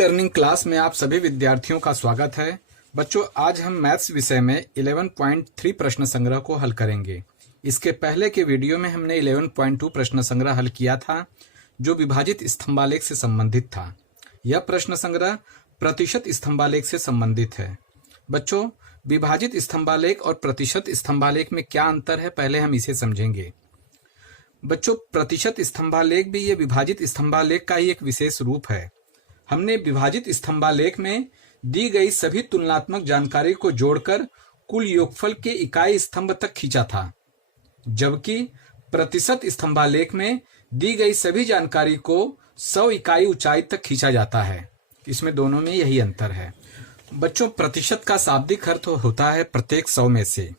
Learning class में आप सभी विद्यार्थियों का स्वागत है। बच्चों, आज हम मैथ्स विषय में 11.3 प्रश्न संग्रह को हल करेंगे। इसके पहले के वीडियो में हमने 11.2 प्रश्न संग्रह हल किया था, जो विभाजित स्तंभालेख से संबंधित था। यह प्रश्न संग्रह प्रतिशत स्तंभालेख से संबंधित है। बच्चों, विभाजित स्तंभालेख और प्रतिशत स्तंभालेख में क्या अंतर है, पहले हम इसे समझेंगे। बच्चों, प्रतिशत स्तंभालेख भी ये विभाजित स्तंभालेख का ही एक विशेष रूप है। हमने विभाजित स्तंभालेख में दी गई सभी तुलनात्मक जानकारी को जोड़कर कुल योगफल के इकाई स्तंभ तक खींचा था, जबकि प्रतिशत स्तंभालेख में दी गई सभी जानकारी को 100 इकाई ऊंचाई तक खींचा जाता है। इसमें दोनों में यही अंतर है। बच्चों, प्रतिशत का शाब्दिक अर्थ होता है प्रत्येक 100 में से।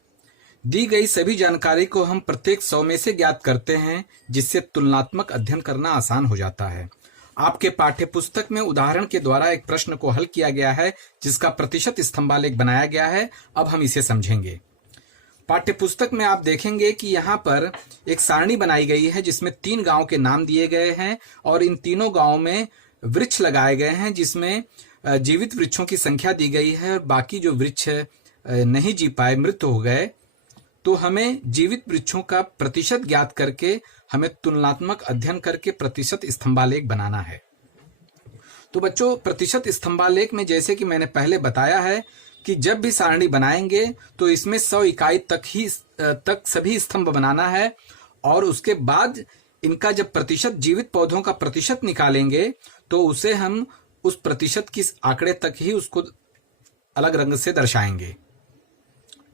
दी गई सभी जानकारी को हम प्रत्येक 100 में से ज्ञात करते हैं, जिससे तुलनात्मक अध्ययन करना आसान हो जाता है। आपके पाठ्य पुस्तक में उदाहरण के द्वारा एक प्रश्न को हल किया गया है, जिसका प्रतिशत स्तंभालेख बनाया गया है। अब हम इसे समझेंगे। पाठ्य पुस्तक में आप देखेंगे कि यहाँ पर एक सारणी बनाई गई है, जिसमें 3 गांव के नाम दिए गए हैं और इन तीनों गांव में वृक्ष लगाए गए हैं, जिसमें जीवित वृक्षों की संख्या दी गई है और बाकी जो वृक्ष नहीं जी पाए, मृत हो गए। तो हमें जीवित वृक्षों का प्रतिशत ज्ञात करके हमें तुलनात्मक अध्ययन करके प्रतिशत स्तंभालेख बनाना है। तो बच्चों, प्रतिशत स्तंभालेख में जैसे कि मैंने पहले बताया है कि जब भी सारणी बनाएंगे तो इसमें 100 इकाई तक सभी स्तंभ बनाना है, और उसके बाद इनका जब प्रतिशत जीवित पौधों का प्रतिशत निकालेंगे तो उसे हम उस प्रतिशत की आंकड़े तक ही उसको अलग रंग से दर्शाएंगे।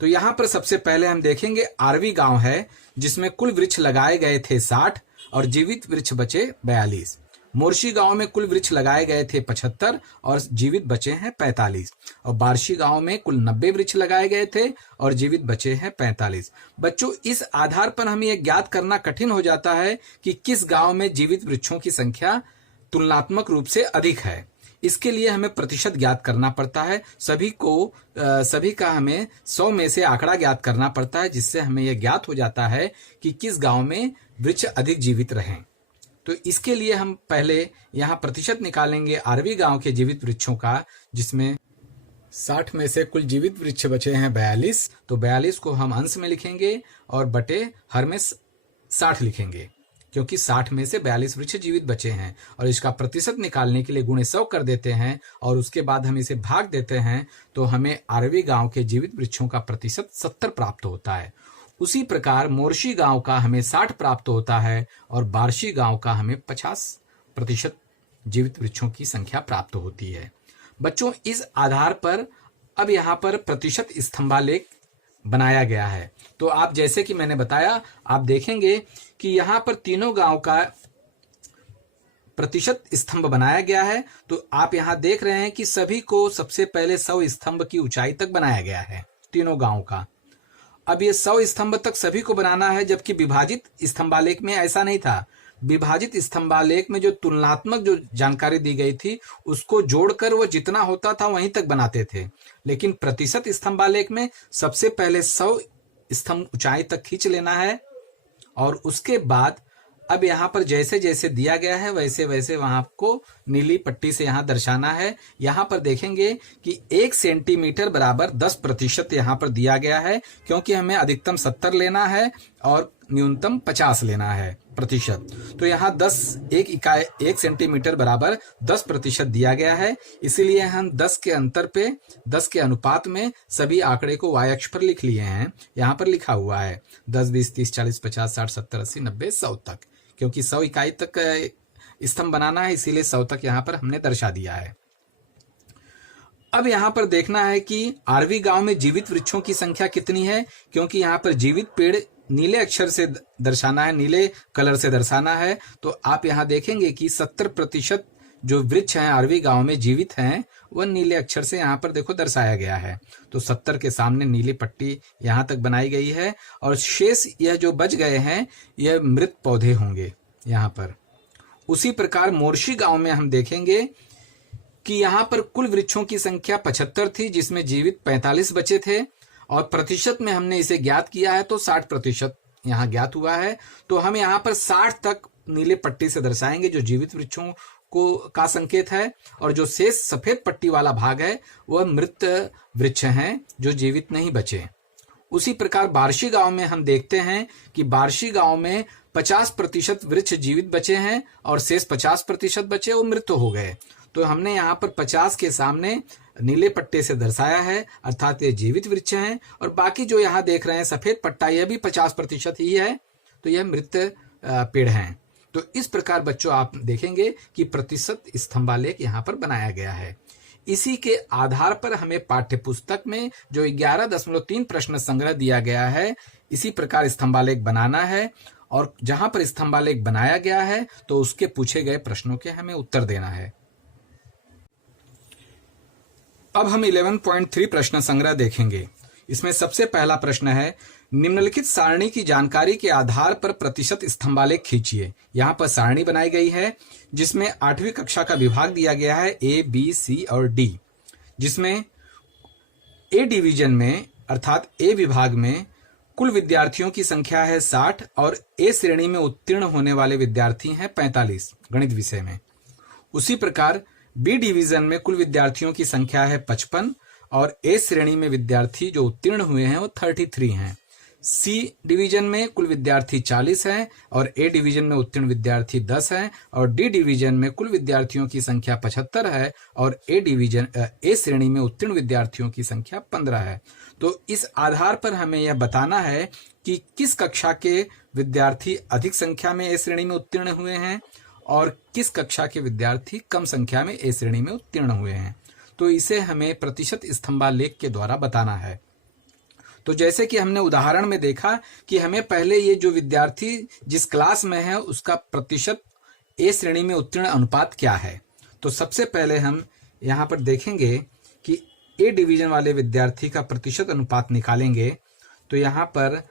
तो यहाँ पर सबसे पहले हम देखेंगे आरवी गांव है, जिसमें कुल वृक्ष लगाए गए थे 60 और जीवित वृक्ष बचे 42। मोर्शी गांव में कुल वृक्ष लगाए गए थे 75 और जीवित बचे हैं 45। और बार्शी गांव में कुल 90 वृक्ष लगाए गए थे और जीवित बचे हैं 45। बच्चों, इस आधार पर हमें यह ज्ञात करना कठिन हो जाता है कि किस गांव में जीवित वृक्षों की संख्या तुलनात्मक रूप से अधिक है। इसके लिए हमें प्रतिशत ज्ञात करना पड़ता है। सभी का हमें 100 में से आंकड़ा ज्ञात करना पड़ता है, जिससे हमें यह ज्ञात हो जाता है कि किस गांव में वृक्ष अधिक जीवित रहें। तो इसके लिए हम पहले यहाँ प्रतिशत निकालेंगे आरवी गांव के जीवित वृक्षों का, जिसमें 60 में से कुल जीवित वृक्ष बचे हैं 42। तो 42 को हम अंश में लिखेंगे और बटे हर में 60 लिखेंगे, क्योंकि 60 में से 42 वृक्ष जीवित बचे हैं। और इसका प्रतिशत निकालने के लिए गुणे 100 कर देते हैं और उसके बाद हम इसे भाग देते हैं, तो हमें आरवी गांव के जीवित वृक्षों का प्रतिशत 70 प्राप्त होता है। उसी प्रकार मोर्शी गांव का हमें 60 प्राप्त होता है और बार्शी गांव का हमें 50% जीवित वृक्षों की संख्या प्राप्त होती है। बच्चों, इस आधार पर अब यहाँ पर प्रतिशत स्तंभालेख बनाया गया है। तो आप जैसे कि मैंने बताया, आप देखेंगे कि यहाँ पर तीनों गांव का प्रतिशत स्तंभ बनाया गया है। तो आप यहाँ देख रहे हैं कि सभी को सबसे पहले 100 स्तंभ की ऊंचाई तक बनाया गया है, तीनों गांव का। अब ये 100 स्तंभ तक सभी को बनाना है, जबकि विभाजित स्तंभालेख में ऐसा नहीं था। विभाजित स्तंभालेख में जो तुलनात्मक जो जानकारी दी गई थी, उसको जोड़कर वो जितना होता था वहीं तक बनाते थे। लेकिन प्रतिशत स्तंभालेख में सबसे पहले 100 स्तंभ ऊंचाई तक खींच लेना है, और उसके बाद अब यहाँ पर जैसे जैसे दिया गया है वैसे वैसे वहां को नीली पट्टी से यहाँ दर्शाना है। यहाँ पर देखेंगे कि 1 सेंटीमीटर बराबर 10% यहाँ पर दिया गया है, क्योंकि हमें अधिकतम 70 लेना है और न्यूनतम 50 लेना है प्रतिशत। तो यहाँ 1 सेंटीमीटर बराबर 10% दिया गया है। इसीलिए हम 10 के अंतर पे 10 के अनुपात में सभी आंकड़े को y अक्ष पर लिख लिए हैं। यहाँ पर लिखा हुआ है 10, 20, 30, 40, 50, 60, 70, 80, 90, 100 तक, क्योंकि 100 इकाई तक स्तंभ बनाना है, इसीलिए 100 तक यहाँ पर हमने दर्शा दिया है। अब यहाँ पर देखना है कि आरवी गांव में जीवित वृक्षों की संख्या कितनी है, क्योंकि यहाँ पर जीवित पेड़ नीले अक्षर से दर्शाना है, नीले कलर से दर्शाना है। तो आप यहाँ देखेंगे कि 70% जो वृक्ष हैं आरवी गांव में जीवित हैं, वह नीले अक्षर से यहाँ पर देखो दर्शाया गया है। तो 70 के सामने नीली पट्टी यहाँ तक बनाई गई है, और शेष यह जो बच गए हैं यह मृत पौधे होंगे यहाँ पर। उसी प्रकार मोर्शी गांव में हम देखेंगे कि यहाँ पर कुल वृक्षों की संख्या 75 थी, जिसमें जीवित 45 बचे थे, और प्रतिशत में हमने इसे ज्ञात किया है तो 60% यहाँ ज्ञात हुआ है। तो हम यहाँ पर 60 तक नीले पट्टी से दर्शाएंगे जो जीवित वृक्षों का संकेत है, और जो शेष सफेद पट्टी वाला भाग है वह मृत वृक्ष हैं जो जीवित नहीं बचे। उसी प्रकार बार्शी गांव में हम देखते हैं कि बार्शी गांव में 50% वृक्ष जीवित बचे हैं और शेष 50% बचे वो मृत हो गए। तो हमने यहाँ पर 50 के सामने नीले पट्टे से दर्शाया है, अर्थात ये जीवित वृक्ष हैं, और बाकी जो यहाँ देख रहे हैं सफेद पट्टा यह भी 50% ही है, तो यह मृत पेड़ हैं। तो इस प्रकार बच्चों आप देखेंगे कि प्रतिशत स्तंभालेख यहाँ पर बनाया गया है। इसी के आधार पर हमें पाठ्य पुस्तक में जो 11.3 प्रश्न संग्रह दिया गया है, इसी प्रकार स्तंभालेख बनाना है, और जहां पर स्तंभालेख बनाया गया है तो उसके पूछे गए प्रश्नों के हमें उत्तर देना है। अब हम 11.3 प्रश्न संग्रह देखेंगे। इसमें सबसे पहला प्रश्न है, निम्नलिखित सारणी की जानकारी के आधार पर प्रतिशत स्तंभालेख खींचिए। यहाँ पर सारणी बनाई गई है जिसमें 8वीं कक्षा का विभाग दिया गया है A, B, C और D, जिसमें ए डिवीजन में अर्थात ए विभाग में कुल विद्यार्थियों की संख्या है 60 और ए श्रेणी में उत्तीर्ण होने वाले विद्यार्थी हैं 45 गणित विषय में। उसी प्रकार बी डिवीजन में कुल विद्यार्थियों की संख्या है 55 और ए श्रेणी में विद्यार्थी जो उत्तीर्ण हुए हैं वो 33 हैं। सी डिवीजन में कुल विद्यार्थी 40 हैं और ए डिवीजन में उत्तीर्ण विद्यार्थी 10 हैं, और डी डिवीजन में कुल विद्यार्थियों की संख्या 75 है और ए श्रेणी में उत्तीर्ण विद्यार्थियों की संख्या 15 है। तो इस आधार पर हमें यह बताना है कि किस कक्षा के विद्यार्थी अधिक संख्या में ए श्रेणी में उत्तीर्ण हुए हैं और किस कक्षा के विद्यार्थी कम संख्या में ए श्रेणी में उत्तीर्ण हुए हैं। तो इसे हमें प्रतिशत स्तंभालेख के द्वारा बताना है। तो जैसे कि हमने उदाहरण में देखा कि हमें पहले ये जो विद्यार्थी जिस क्लास में है उसका प्रतिशत ए श्रेणी में उत्तीर्ण अनुपात क्या है। तो सबसे पहले हम यहाँ पर देखेंगे कि ए डिवीजन वाले विद्यार्थी का प्रतिशत अनुपात निकालेंगे। तो यहाँ पर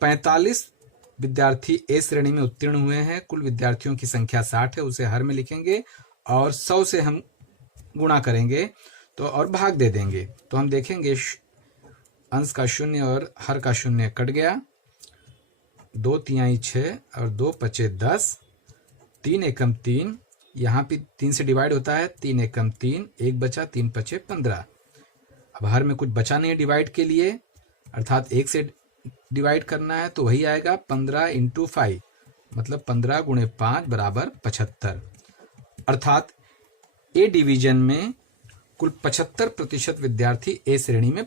45 विद्यार्थी ए श्रेणी में उत्तीर्ण हुए हैं, कुल विद्यार्थियों की संख्या 60 है, उसे हर में लिखेंगे और 100 से हम गुणा करेंगे तो और भाग दे देंगे। तो हम देखेंगे अंश का 0 और हर का 0 कट गया, 2 तिहाई 6 और 2 पचे 10, 3 एकम 3, यहाँ पे 3 से डिवाइड होता है, 3 एकम 3, 1 बचा, 3 पचे 15। अब हर में कुछ बचा नहीं है डिवाइड के लिए, अर्थात 1 से डिवाइड करना है तो वही आएगा 15 × 5, मतलब 15 × 5 बराबर 75। अर्थात ए डिवीजन में कुल 75% विद्यार्थी ए श्रेणी में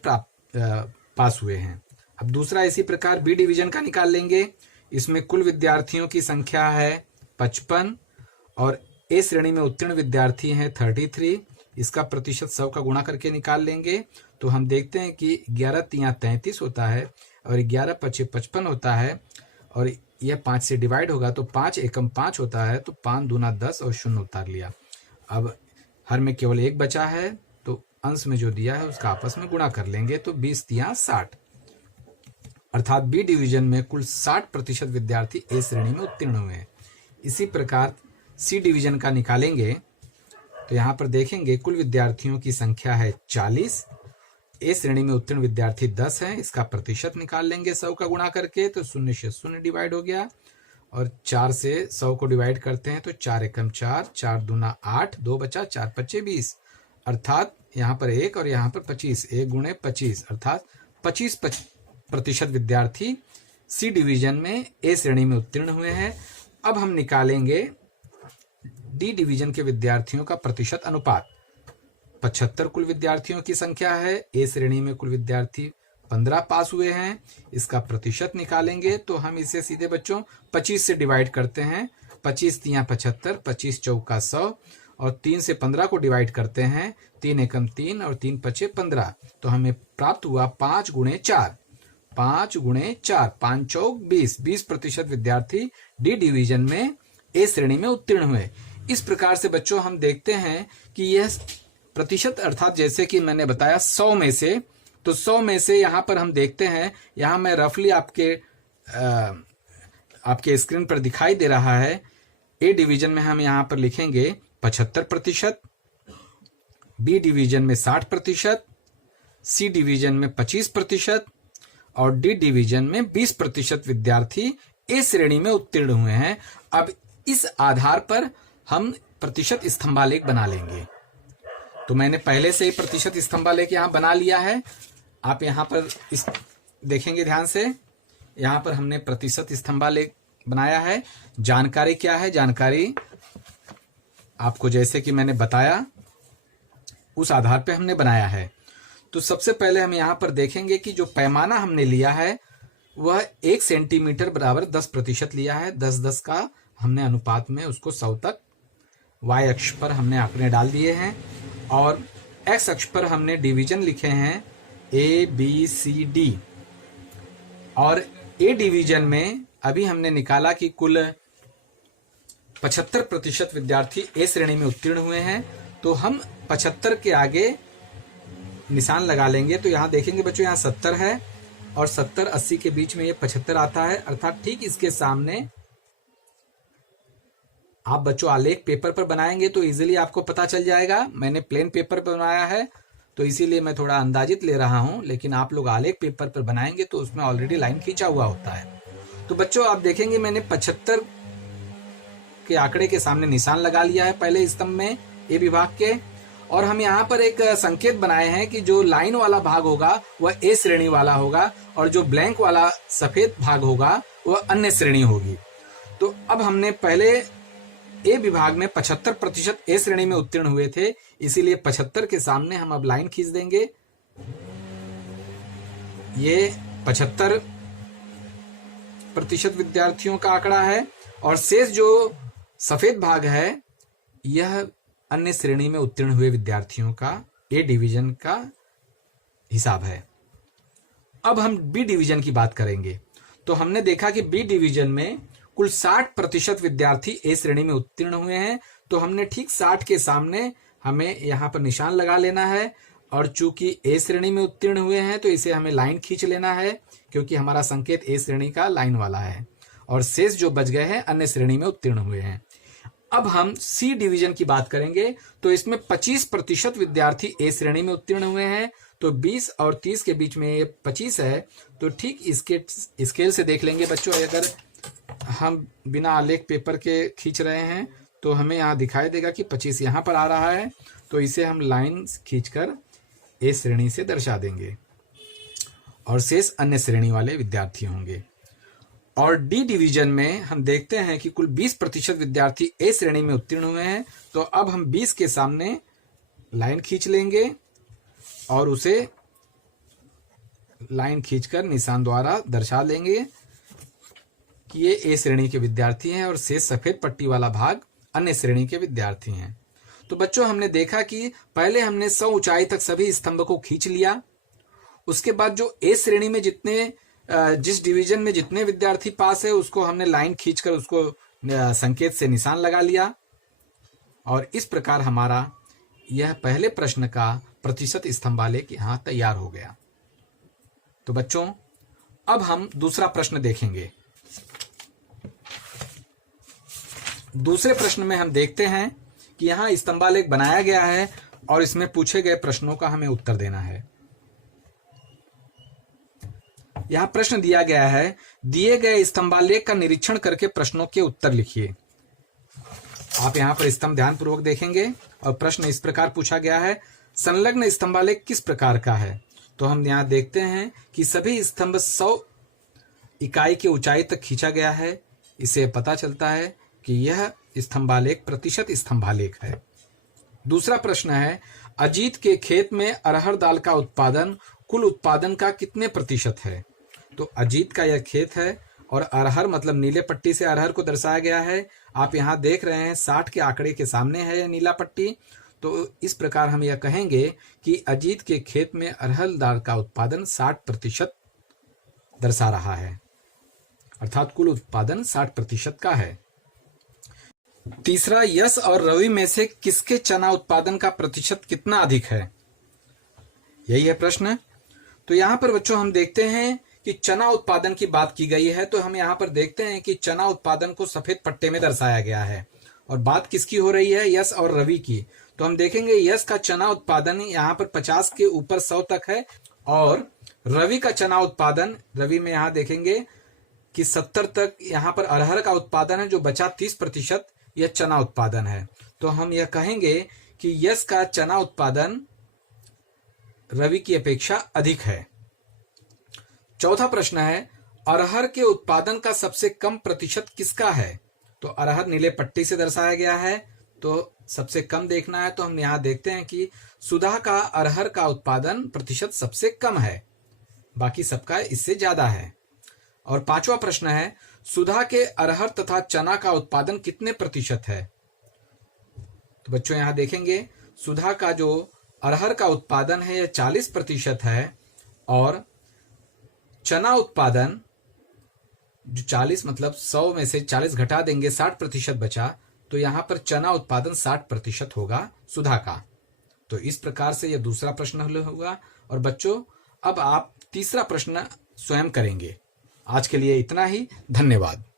पास हुए हैं। अब दूसरा इसी प्रकार बी डिवीजन का निकाल लेंगे। इसमें कुल विद्यार्थियों की संख्या है 55 और ए श्रेणी में उत्तीर्ण विद्यार्थी हैं 33। इसका प्रतिशत 100 का गुणा करके निकाल लेंगे तो हम देखते हैं कि 11 तिया 33 होता है और 11 पचे 55 होता है, और यह 5 से डिवाइड होगा तो 5 एकम 5 होता है, तो 5 दूना 10 और 0 उतार लिया। अब हर में केवल 1 बचा है तो अंश में जो दिया है उसका आपस में गुणा कर लेंगे तो 20 तिया 60। अर्थात बी डिवीजन में कुल 60% विद्यार्थी ए श्रेणी में उत्तीर्ण हुए हैं। इसी प्रकार सी डिवीजन का निकालेंगे तो यहाँ पर देखेंगे कुल विद्यार्थियों की संख्या है 40, ए श्रेणी में उत्तीर्ण विद्यार्थी 10 हैं। इसका प्रतिशत निकाल लेंगे 100 का गुणा करके तो 0 से 0 डिवाइड हो गया, और 4 से 100 को डिवाइड करते हैं तो 4 एकम 4, 4 दूना 8, 2 बचा, 4 पचे 20। अर्थात यहाँ पर 1 और यहाँ पर 25, 1 गुणे 25, अर्थात 25% विद्यार्थी सी डिवीजन में ए श्रेणी में उत्तीर्ण हुए हैं। अब हम निकालेंगे डी डिवीजन के विद्यार्थियों का प्रतिशत अनुपात। 75 कुल विद्यार्थियों की संख्या है, ए श्रेणी में कुल विद्यार्थी 15 पास हुए हैं। इसका प्रतिशत निकालेंगे तो हम इसे सीधे बच्चों 25 से डिवाइड करते हैं, 25 तिया 75, 25 चौका 100 और 3 से 15 को डिवाइड करते हैं, 3 एकम 3 और 3 पचे 15, तो हमें प्राप्त हुआ 5 गुणे 4, 5 गुणे 4, 5 चौक 20, 20% विद्यार्थी डी डिवीजन में ए श्रेणी में उत्तीर्ण हुए। इस प्रकार से बच्चों हम देखते हैं कि यह प्रतिशत अर्थात जैसे कि मैंने बताया 100 में से, तो 100 में से यहाँ पर हम देखते हैं, यहाँ मैं रफली आपके स्क्रीन पर दिखाई दे रहा है। ए डिवीजन में हम यहाँ पर लिखेंगे 75%, बी डिवीजन में 60%, सी डिवीजन में 25% और डी डिवीजन में 20% विद्यार्थी ए श्रेणी में उत्तीर्ण हुए हैं। अब इस आधार पर हम प्रतिशत स्तंभालेख बना लेंगे। तो मैंने पहले से ही प्रतिशत स्तंभालेख यहाँ बना लिया है। आप यहाँ पर इस देखेंगे ध्यान से, यहाँ पर हमने प्रतिशत स्तंभालेख बनाया है। जानकारी क्या है? जानकारी आपको जैसे कि मैंने बताया उस आधार पे हमने बनाया है। तो सबसे पहले हम यहाँ पर देखेंगे कि जो पैमाना हमने लिया है वह 1 सेंटीमीटर बराबर 10% लिया है। 10-10 का हमने अनुपात में उसको 100 तक y अक्ष पर हमने आंकड़े डाल दिए हैं और x अक्ष पर हमने डिवीजन लिखे हैं ABCD। और A डिवीजन में अभी हमने निकाला कि कुल 75% विद्यार्थी A श्रेणी में उत्तीर्ण हुए हैं। तो हम 75 के आगे निशान लगा लेंगे। तो यहाँ देखेंगे बच्चों, यहाँ 70 है और 70-80 के बीच में ये 75 आता है, अर्थात ठीक इसके सामने आप बच्चों आलेख पेपर पर बनाएंगे तो इजीली आपको पता चल जाएगा। मैंने प्लेन पेपर पर बनाया है तो इसीलिए मैं थोड़ा अंदाजित ले रहा हूं, लेकिन आप लोग आलेख पेपर पर बनाएंगे तो उसमें ऑलरेडी लाइन खींचा हुआ होता है। तो बच्चों आप देखेंगे मैंने 75 के आंकड़े के सामने निशान लगा लिया है पहले स्तंभ में ए विभाग के। और हम यहाँ पर एक संकेत बनाए हैं कि जो लाइन वाला भाग होगा वह ए श्रेणी वाला होगा और जो ब्लैंक वाला सफेद भाग होगा वह अन्य श्रेणी होगी। तो अब हमने पहले ए विभाग में 75% ए श्रेणी में उत्तीर्ण हुए थे, इसीलिए 75 के सामने हम अब लाइन खींच देंगे। ये 75% विद्यार्थियों का आंकड़ा है और शेष जो सफेद भाग है यह अन्य श्रेणी में उत्तीर्ण हुए विद्यार्थियों का ए डिवीजन का हिसाब है। अब हम बी डिवीजन की बात करेंगे। तो हमने देखा कि बी डिवीजन में कुल 60% विद्यार्थी ए श्रेणी में उत्तीर्ण हुए हैं। तो हमने ठीक 60 के सामने हमें यहाँ पर निशान लगा लेना है और चूंकि ए श्रेणी में उत्तीर्ण हुए हैं तो इसे हमें लाइन खींच लेना है, क्योंकि हमारा संकेत ए श्रेणी का लाइन वाला है और शेष जो बच गए हैं अन्य श्रेणी में उत्तीर्ण हुए हैं। अब हम सी डिवीजन की बात करेंगे। तो इसमें 25% विद्यार्थी ए श्रेणी में उत्तीर्ण हुए हैं। तो 20 और 30 के बीच में ये 25 है। तो ठीक इसके स्केल से देख लेंगे बच्चों, अगर हम बिना आलेख पेपर के खींच रहे हैं तो हमें यहाँ दिखाई देगा कि 25 यहाँ पर आ रहा है। तो इसे हम लाइन खींचकर ए श्रेणी से दर्शा देंगे और शेष अन्य श्रेणी वाले विद्यार्थी होंगे। और डी डिवीजन में हम देखते हैं कि कुल 20% विद्यार्थी ए श्रेणी में उत्तीर्ण हुए हैं। तो अब हम 20 के सामने लाइन खींच लेंगे और उसे लाइन खींचकर निशान द्वारा दर्शा लेंगे कि ये ए श्रेणी के विद्यार्थी हैं और शेष सफेद पट्टी वाला भाग अन्य श्रेणी के विद्यार्थी हैं। तो बच्चों हमने देखा कि पहले हमने 100 ऊंचाई तक सभी स्तंभ को खींच लिया। उसके बाद जो ए श्रेणी में जिस डिवीजन में जितने विद्यार्थी पास है उसको हमने लाइन खींचकर उसको संकेत से निशान लगा लिया और इस प्रकार हमारा यह पहले प्रश्न का प्रतिशत स्तंभालेख यहां तैयार हो गया। तो बच्चों अब हम दूसरा प्रश्न देखेंगे। दूसरे प्रश्न में हम देखते हैं कि यहां स्तंभालेख बनाया गया है और इसमें पूछे गए प्रश्नों का हमें उत्तर देना है। यहां प्रश्न दिया गया है, दिए गए स्तंभालेख का निरीक्षण करके प्रश्नों के उत्तर लिखिए। आप यहां पर स्तंभ ध्यानपूर्वक देखेंगे और प्रश्न इस प्रकार पूछा गया है, संलग्न स्तंभालेख किस प्रकार का है। तो हम यहां देखते हैं कि सभी स्तंभ 100 इकाई की ऊंचाई तक खींचा गया है। इससे पता चलता है कि यह स्तंभालेख प्रतिशत स्तंभालेख है। दूसरा प्रश्न है, अजीत के खेत में अरहर दाल का उत्पादन कुल उत्पादन का कितने प्रतिशत है। तो अजीत का यह खेत है और अरहर मतलब नीले पट्टी से अरहर को दर्शाया गया है। आप यहाँ देख रहे हैं 60 के आंकड़े के सामने है यह नीला पट्टी। तो इस प्रकार हम यह कहेंगे कि अजीत के खेत में अरहर दाल का उत्पादन 60% दर्शा रहा है, अर्थात कुल उत्पादन 60% का है। तीसरा, यश और रवि में से किसके चना उत्पादन का प्रतिशत कितना अधिक है, यही है प्रश्न। तो यहाँ पर बच्चों हम देखते हैं कि चना उत्पादन की बात की गई है। तो हम यहाँ पर देखते हैं कि चना उत्पादन को सफेद पट्टे में दर्शाया गया है और बात किसकी हो रही है, यश और रवि की। तो हम देखेंगे यश का चना उत्पादन यहाँ पर 50 के ऊपर 100 तक है और रवि का चना उत्पादन, रवि में यहाँ देखेंगे कि 70 तक यहाँ पर अरहर का उत्पादन है, जो बचा 30% यह चना उत्पादन है। तो हम यह कहेंगे कि यश का चना उत्पादन रवि की अपेक्षा अधिक है। चौथा प्रश्न है, अरहर के उत्पादन का सबसे कम प्रतिशत किसका है? तो अरहर नीले पट्टी से दर्शाया गया है, तो सबसे कम देखना है। तो हम यहाँ देखते हैं कि सुधा का अरहर का उत्पादन प्रतिशत सबसे कम है, बाकी सबका इससे ज्यादा है। और पांचवा प्रश्न है, सुधा के अरहर तथा चना का उत्पादन कितने प्रतिशत है? तो बच्चों यहाँ देखेंगे सुधा का जो अरहर का उत्पादन है यह 40% है, और चना उत्पादन जो 40 मतलब 100 में से 40 घटा देंगे 60% बचा, तो यहाँ पर चना उत्पादन 60% होगा सुधा का। तो इस प्रकार से यह दूसरा प्रश्न हल होगा। और बच्चों अब आप तीसरा प्रश्न स्वयं करेंगे। आज के लिए इतना ही, धन्यवाद।